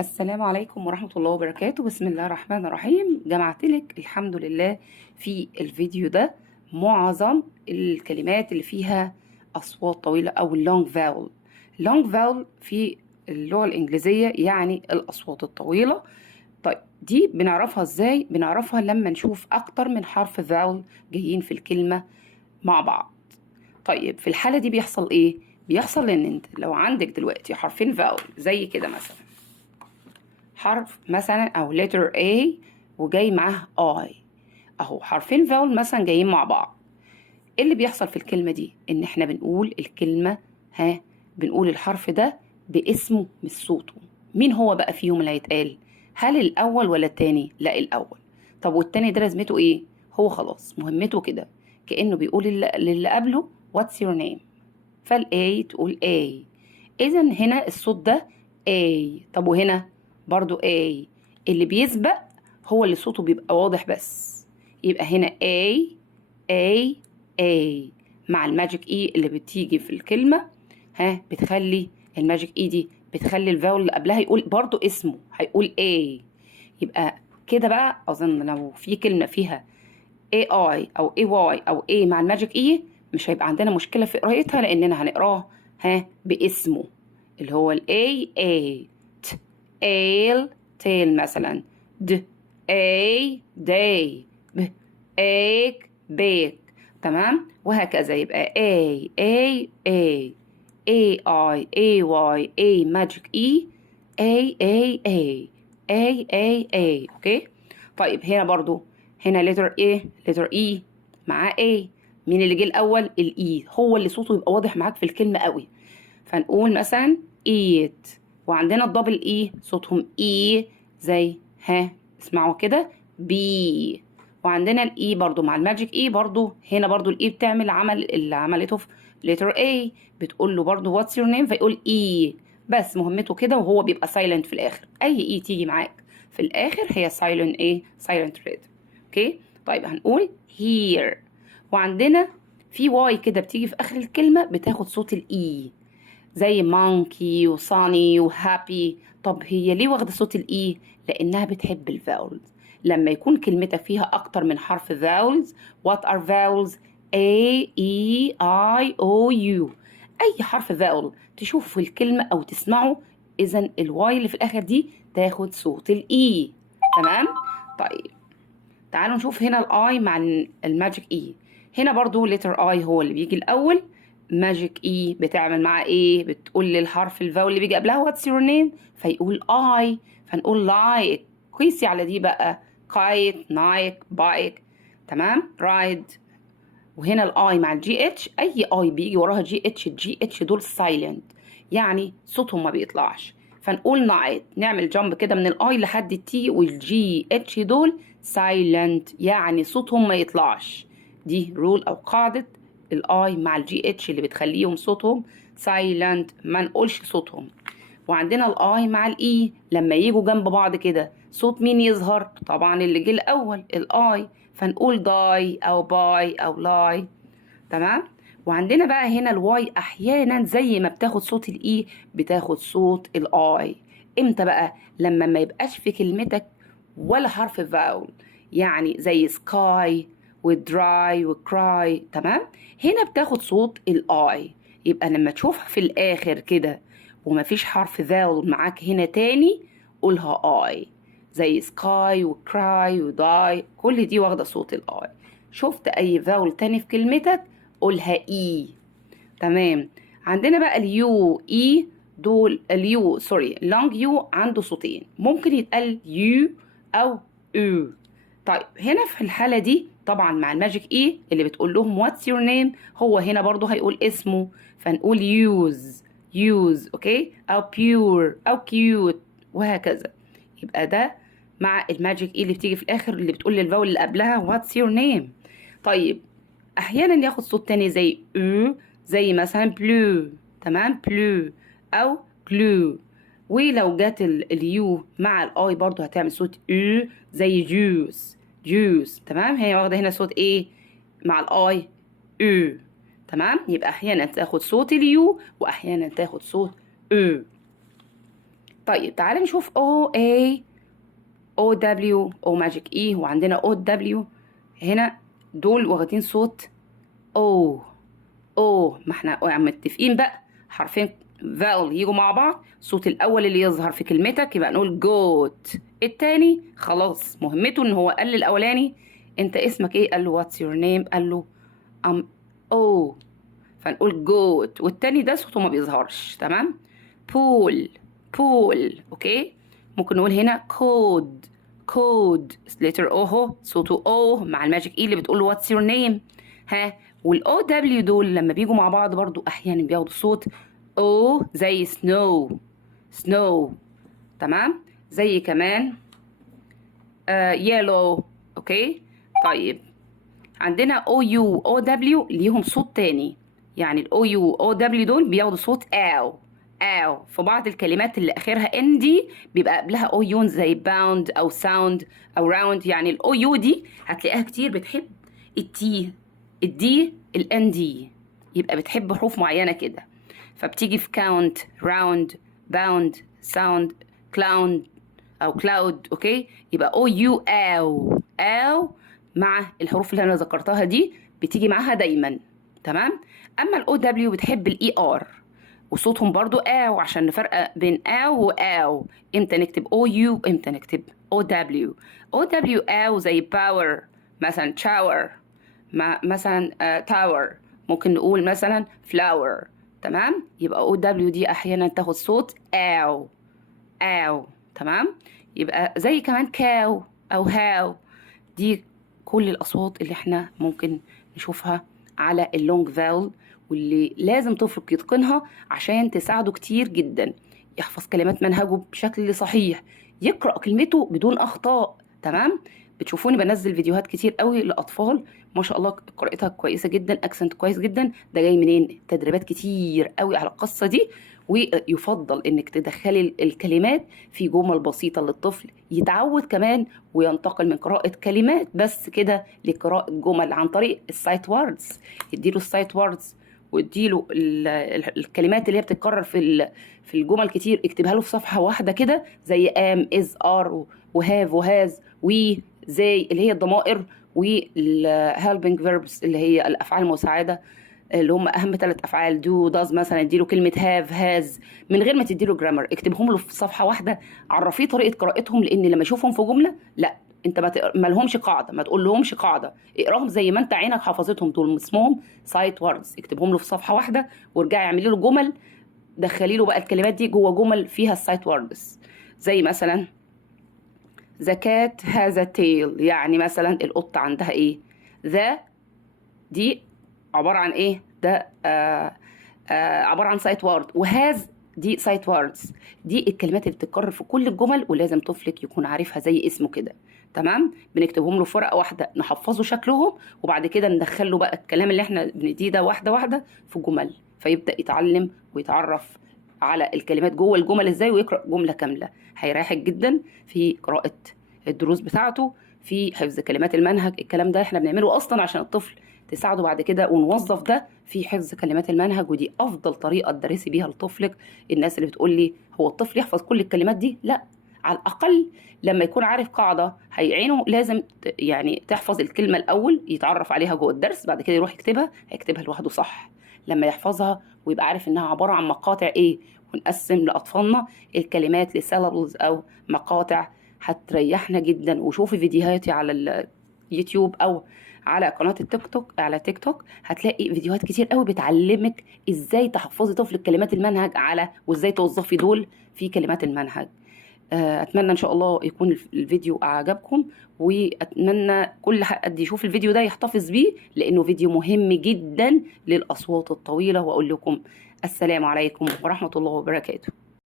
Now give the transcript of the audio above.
السلام عليكم ورحمة الله وبركاته. بسم الله الرحمن الرحيم. جمعت لك الحمد لله في الفيديو ده معظم الكلمات اللي فيها أصوات طويلة أو اللونج فاول. اللونج فاول في اللغة الإنجليزية يعني الأصوات الطويلة. طيب دي بنعرفها إزاي؟ بنعرفها لما نشوف أكتر من حرف فاول جايين في الكلمة مع بعض. طيب في الحالة دي بيحصل إيه؟ بيحصل إن أنت لو عندك دلوقتي حرفين فاول زي كده مثلا حرف مثلا او letter A وجاي معاه I، اهو حرفين فاول مثلا جايين مع بعض. ايه اللي بيحصل في الكلمة دي؟ ان احنا بنقول الكلمة، بنقول الحرف ده باسمه مش صوته. مين هو بقى فيهم اللي هيتقال؟ هل الاول ولا التاني؟ لا الاول. طب والتاني ده لازمته ايه؟ هو خلاص مهمته كده كأنه بيقول للي قبله what's your name، فالA تقول A. اذا هنا الصوت ده A. طب وهنا برضو A. اللي بيسبق هو اللي صوته بيبقى واضح بس، يبقى هنا A A A مع الماجيك اي اللي بتيجي في الكلمة. بتخلي الماجيك اي دي بتخلي الفاول اللي قبلها يقول برضو اسمه، هيقول A. يبقى كده بقى اظن لو في كلمة فيها AI أو AY أو A مع الماجيك إي مش هيبقى عندنا مشكلة في قرايتها، لأننا هنقراه باسمه اللي هو ال A ت AL tail مثلا، د A day، ب egg bake. تمام، وهكذا يبقى AI AY A magic E A. اوكي. طيب هنا برضو هنا letter E مع A. مين اللي جه الأول؟ الإي، هو اللي صوته يبقى واضح معاك في الكلمة قوي. فنقول مثلا eat، وعندنا الدبل إي صوتهم إي زي اسمعوا كده بي. وعندنا الإي برضو مع الماجيك إي برضو، هنا برضو الإي بتعمل عمل اللي عملته في letter A، بتقول له برضو what's your name فيقول إي. بس مهمته كده، وهو بيبقى silent في الآخر. أي إي تيجي معاك في الآخر هي silent read. اوكي. طيب هنقول here، وعندنا في واي كده بتيجي في اخر الكلمه بتاخد صوت الاي زي monkey وصاني وهابي. طب هي ليه واخده صوت الاي؟ لانها بتحب الفاولز. لما يكون كلمتك فيها اكتر من حرف فاولز. what are vowels؟ A E I O U. اي حرف فاول تشوفه في الكلمه او تسمعه، اذا الواي اللي في الاخر دي تاخد صوت الاي. تمام. طيب تعالوا نشوف هنا الاي مع الماجيك اي. هنا برضو لتر اي هو اللي بيجي الاول. ماجيك اي بتعمل معاه ايه؟ بتقول للحرف الفاول اللي بيجي قبلها واتس يور نيم فيقول اي، فنقول لايك. قيسي على دي بقى كايت نايك بايك. تمام، رايد. وهنا الاي مع الجي اتش، اي اي بيجي وراها جي اتش، الجي اتش دول سايلنت يعني صوتهم ما بيطلعش. فنقول نايت، نعمل جامب كده من الاي لحد التي، والجي اتش دول سايلنت يعني صوتهم ما يطلعش. دي رول او قاعدة الاي مع الجي اتش اللي بتخليهم صوتهم سايلنت، ما نقولش صوتهم. وعندنا الاي مع الاي لما يجوا جنب بعض كده صوت مين يظهر؟ طبعا اللي جه الاول الاي، فنقول داي او باي او لاي. تمام. وعندنا بقى هنا الواي احيانا زي ما بتاخد صوت الاي بتاخد صوت الاي. امتى بقى؟ لما ما يبقاش في كلمتك ولا حرف فاول، يعني زي سكاي ودراي وكراي. تمام، هنا بتاخد صوت الاي. يبقى لما تشوفها في الاخر كده ومفيش حرف فاول معاك هنا تاني قولها اي، زي سكاي وكراي وداي، كل دي واخده صوت الاي. شفت اي فاول تاني في كلمتك قولها اي. تمام. عندنا بقى اليو اي دول، اليو سوري لونج يو عنده صوتين، ممكن يتقال يو او او. طيب هنا في الحالة دي طبعا مع الماجيك اي اللي بتقول لهم واتس يور نيم، هو هنا برضو هيقول اسمه، فنقول يوز اوكي، او بيور او كيوت وهكذا. يبقى ده مع الماجيك اي اللي بتيجي في الاخر اللي بتقول للفاول اللي قبلها واتس يور نيم. طيب احيانا ياخد صوت تاني زي او، زي مثلا بلو. تمام، بلو او كلو. ولو جت اليو مع الاي برضو هتعمل صوت او زي جوس. تمام، هي واخده هنا صوت ايه مع الاي؟ او. تمام، يبقى احيانا تاخد صوت اليو واحيانا تاخد صوت او. طيب تعالى نشوف O A O W O ماجيك E، وعندنا O W هنا، دول واخدين صوت O. ما احنا متفقين بقى حرفين فاول يجوا مع بعض، الصوت الاول اللي يظهر في كلمتك يبقى نقول جوت، التاني خلاص مهمته ان هو قال الاولاني انت اسمك ايه، قال له واتس يور نيم، قال له ام او، فنقول جوت، والتاني ده صوته ما بيظهرش. تمام. بول اوكي. ممكن نقول هنا كود لتر او هو صوته او مع الماجيك اي اللي بتقول له واتس يور نيم. ها، والاو دبليو دول لما بيجوا مع بعض برضو احيانا بياخدوا صوت او زي سنو. تمام. زي كمان يلو. اوكي. طيب عندنا او يو او دبليو ليهم صوت تاني، يعني الاو يو او دبليو دول بياخدوا صوت او. في بعض الكلمات اللي اخرها ان دي بيبقى قبلها او يون، زي باوند او ساوند او راوند. يعني الاو يو دي هتلاقيها كتير بتحب الدي الان دي، يبقى بتحب حروف معينه كده، فبتيجي في كاونت، راوند، باوند، ساوند، كلاوند او كلاود. اوكي. يبقى او يو او مع الحروف اللي انا ذكرتها دي بتيجي معاها دايما. تمام. اما الاو دبليو بتحب الاي ار، وصوتهم برضو او، عشان نفرق بين او واو، امتى نكتب او يو امتى نكتب او دبليو. او دبليو او زي باور مثلا، شاور، مثلا تاور، ممكن نقول مثلا فلاور. تمام. يبقى او دبليو دي احيانا تاخد صوت او. تمام. يبقى زي كمان كاو او هاو، دي كل الاصوات اللي احنا ممكن نشوفها على اللونج فاول، واللي لازم طفلك يتقنها عشان تساعده كتير جدا يحفظ كلمات منهجه بشكل صحيح، يقرأ كلمته بدون اخطاء. تمام. بتشوفوني بنزل فيديوهات كتير قوي لاطفال ما شاء الله قراءتها كويسه جدا، اكسنت كويس جدا. ده جاي منين؟ تدريبات كتير قوي على القصه دي. ويفضل انك تدخلي الكلمات في جمل بسيطه للطفل يتعود كمان، وينتقل من قراءه كلمات بس كده لقراءه جمل عن طريق السايت ووردز. يديله السايت ووردز واديله الكلمات اللي هي بتتكرر في الجمل كتير، اكتبها له في صفحه واحده كده، زي ام، از، ار، وهاف، وهاز، وي، زي اللي هي الضمائر، والهيلبنج فيربس اللي هي الافعال المساعده اللي هم اهم 3 افعال، دو، داز. مثلا اديله كلمه هاف، هاز، من غير ما تديله جرامر، اكتبهم له في صفحه واحده، عرفيه طريقه قراءتهم، لان لما يشوفهم في جمله لا، انت ما لهمش قاعده، ما تقول لهمش قاعده، اقراهم زي ما انت عينك حفظتهم، دول اسمهم سايت ووردز، اكتبهم له في صفحه واحده، وارجعي اعملي له جمل، دخلي له بقى الكلمات دي جوه جمل فيها السايت ووردز. زي مثلا the cat has a tail، يعني مثلا القطة عندها ايه. the دي عبارة عن ايه، ده عبارة عن سايت وورد، وهاز دي سايت ووردز. دي الكلمات اللي بتتكرر في كل الجمل، ولازم طفلك يكون عارفها زي اسمه كده. تمام. بنكتبهم له في ورقة واحدة، نحفظه شكلهم، وبعد كده ندخل له بقى الكلام اللي احنا بنديه ده واحدة واحدة في جمل، فيبدأ يتعلم ويتعرف على الكلمات جوه الجمل ازاي، ويقرأ جملة كاملة. هيريحك جدا في قراءة الدروس بتاعته، في حفظ كلمات المنهج. الكلام ده احنا بنعمله اصلا عشان الطفل تساعده بعد كده، ونوظف ده في حفظ كلمات المنهج، ودي افضل طريقه تدرسي بيها لطفلك. الناس اللي بتقول لي هو الطفل يحفظ كل الكلمات دي، لا، على الاقل لما يكون عارف قاعده هيعينه، لازم يعني تحفظ الكلمه الاول، يتعرف عليها جوه الدرس، بعد كده يروح يكتبها، هيكتبها لوحده صح لما يحفظها ويبقى عارف انها عباره عن مقاطع ايه. ونقسم لاطفالنا الكلمات لسيلابلز او مقاطع، هتريحنا جدا. وشوفي فيديوهاتي على اليوتيوب او على قناه التيك توك، على تيك توك هتلاقي فيديوهات كتير قوي بتعلمك ازاي تحفظي طفلك كلمات المنهج على، وازاي توظفي دول في كلمات المنهج. اتمنى ان شاء الله يكون الفيديو اعجبكم، واتمنى كل حد يشوف الفيديو ده يحتفظ بيه، لانه فيديو مهم جدا للاصوات الطويله. واقول لكم السلام عليكم ورحمه الله وبركاته.